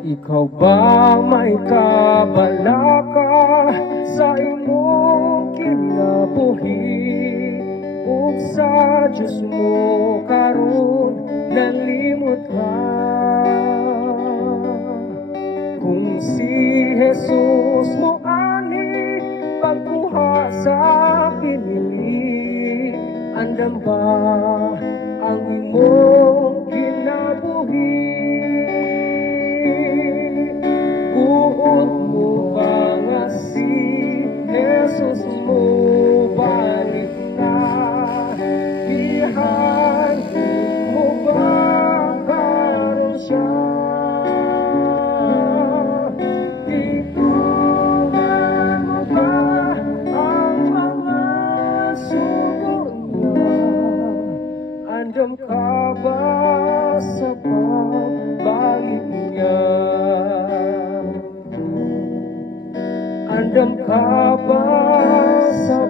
Ikaw ba may kabalaka sa imong kinabuhi? Ug sa Diyos mo karon nalimot ka? Kung si Jesus mo ani pagkuha sa pinili, andam ba ang imong kinabuhi? Buot mo ba nga si Jesus mo balik na? Ihanap mo ba karon siya? Itungan mo ba ang mga sugo niya? Andam ka ba sa pagbalik niya? Andam ka ba sa